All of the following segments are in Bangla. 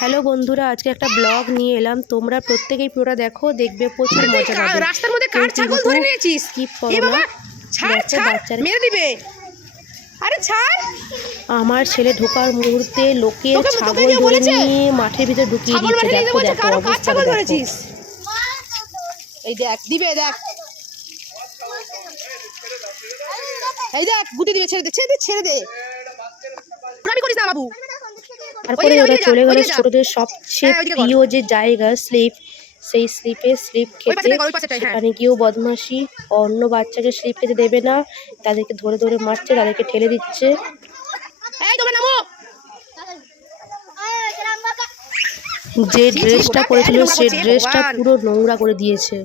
হ্যালো বন্ধুরা, আজকে একটা ব্লগ নিয়ে এলাম। তোমরা প্রত্যেকেই পুরোটা দেখো, দেখবে প্রচুর মজা পাবে। রাস্তার মধ্যে কার ছাগল ধরে নিয়েছিস? স্কিপ করো না। দেখো বাচ্চারা মেরে দিবে। আরে ছাড়। আমার ছেলে ঢোকার মুহূর্তে লোকের ছাগল ধরে নিয়ে মাঠের ভিতরে ঢুকিয়ে দিচ্ছে। দেখো দেখো অবস্থা দেখো। এই দেখ দিবে, দেখ এই দেখ গুটি দিবে। ছেড়ে দে ছেড়ে দে ছেড়ে দে। আমি করিস না বাবু। তারপরে ওরা চলে গেল ছোটদের সবচেয়ে প্রিয় যে জায়গা স্লিপ, সেই স্লিপ খেতে। সেখানে গিয়েও বদমাশি, অন্য বাচ্চাকে স্লিপ খেতে দেবে না, তাদেরকে ধরে ধরে মারছে, তাদেরকে ঠেলে দিচ্ছে। যে ড্রেসটা পরেছিল সেই ড্রেসটা পুরো নোংরা করে দিয়েছে।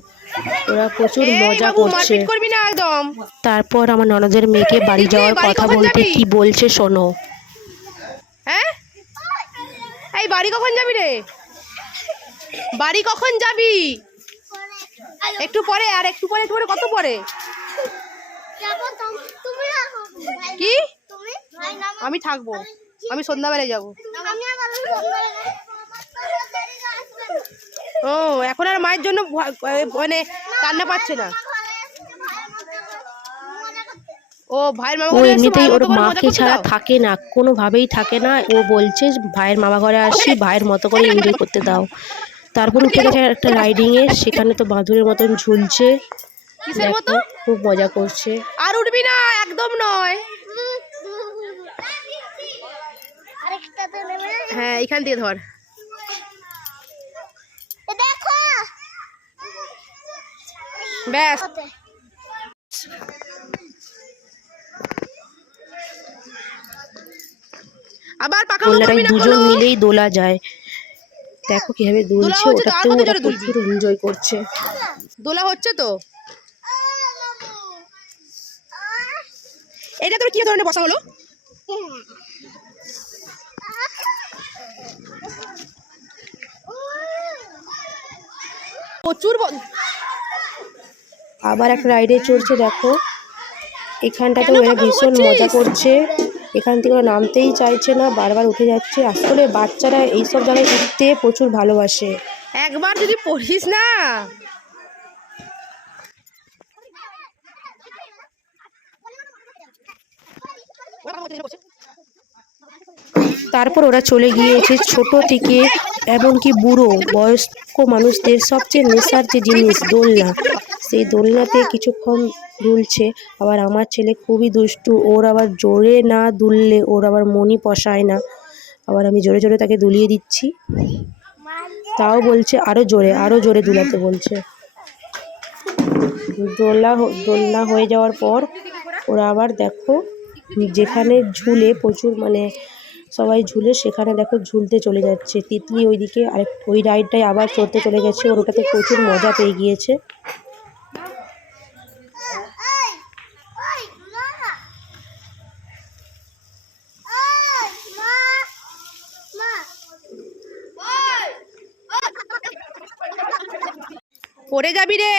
ওরা প্রচুর মজা করছে। তারপর আমার ননদের মেয়েকে বাড়ি যাওয়ার কথা বলতে কি বলছে শোনো। হ্যাঁ, এই বাড়ি কখন যাবি রে? বাড়ি কখন যাবি? একটু পরে, আর একটু পরে, একটু পরে, কত পরে? কি আমি থাকবো, আমি সন্ধ্যাবেলায় যাবো। ও এখন আর মায়ের জন্য মানে কান্না পাচ্ছে না। ও ভাইয়ের মামা ও এমনিতেই ওর মাকে ছাড়া থাকে না, কোনোভাবেই থাকে না। ও বলছে ভাইয়ের মামা ঘরে আসি, ভাইয়ের মতো করে এনজয় করতে দাও। তারপর উঠে গেছে একটা রাইডিংয়ে, সেখানে তো বাঁদুরের মতন ঝুলছে। দেখো খুব মজা করছে। আর উঠবি না, একদম নয়। হ্যাঁ এখান দিয়ে ধর। ব্যাস আবার পাকা দুজন মিলেই দোলা যায়। দেখো কিভাবে দুলছে, ওটাতেও ওরা প্রচুর এনজয় করছে। দোলা হচ্ছে তো। এটা তোর কি ধরনের বসা হলো? প্রচুর। আবার একটা রাইডে চড়ছে। দেখো এখানটাতে ওরা ভীষণ মজা করছে। এখান থেকে ওরা নামতেই চাইছে না, বারবার উঠে যাচ্ছে। আসলে বাচ্চারা এইসব জায়গায় উঠতে প্রচুর ভালোবাসে। একবার যদি পড়িস না। তারপর ওরা চলে গিয়েছে ছোট থেকে এমনকি বুড়ো বয়স্ক মানুষদের সবচেয়ে নেশার যে জিনিস দোলনা, সেই দোলনাতে কিছুক্ষণ দুলছে। আবার আমার ছেলে খুবই দুষ্টু, ওর আবার জোরে না দুললে ওর আবার মনই পসায় না। আবার আমি জোরে জোরে তাকে দুলিয়ে দিচ্ছি, তাও বলছে আরও জোরে দুলাতে বলছে। দোলনা হয়ে যাওয়ার পর ওরা আবার দেখো যেখানে ঝুলে প্রচুর মানে সবাই ঝুলে, সেখানে দেখো ঝুলতে চলে যাচ্ছে। তিতলি ওইদিকে ওই রাইডটায় আবার চড়তে চলে গেছে। ওর ওটাতে প্রচুর মজা পেয়ে গিয়েছে। পড়ে যাবি রে।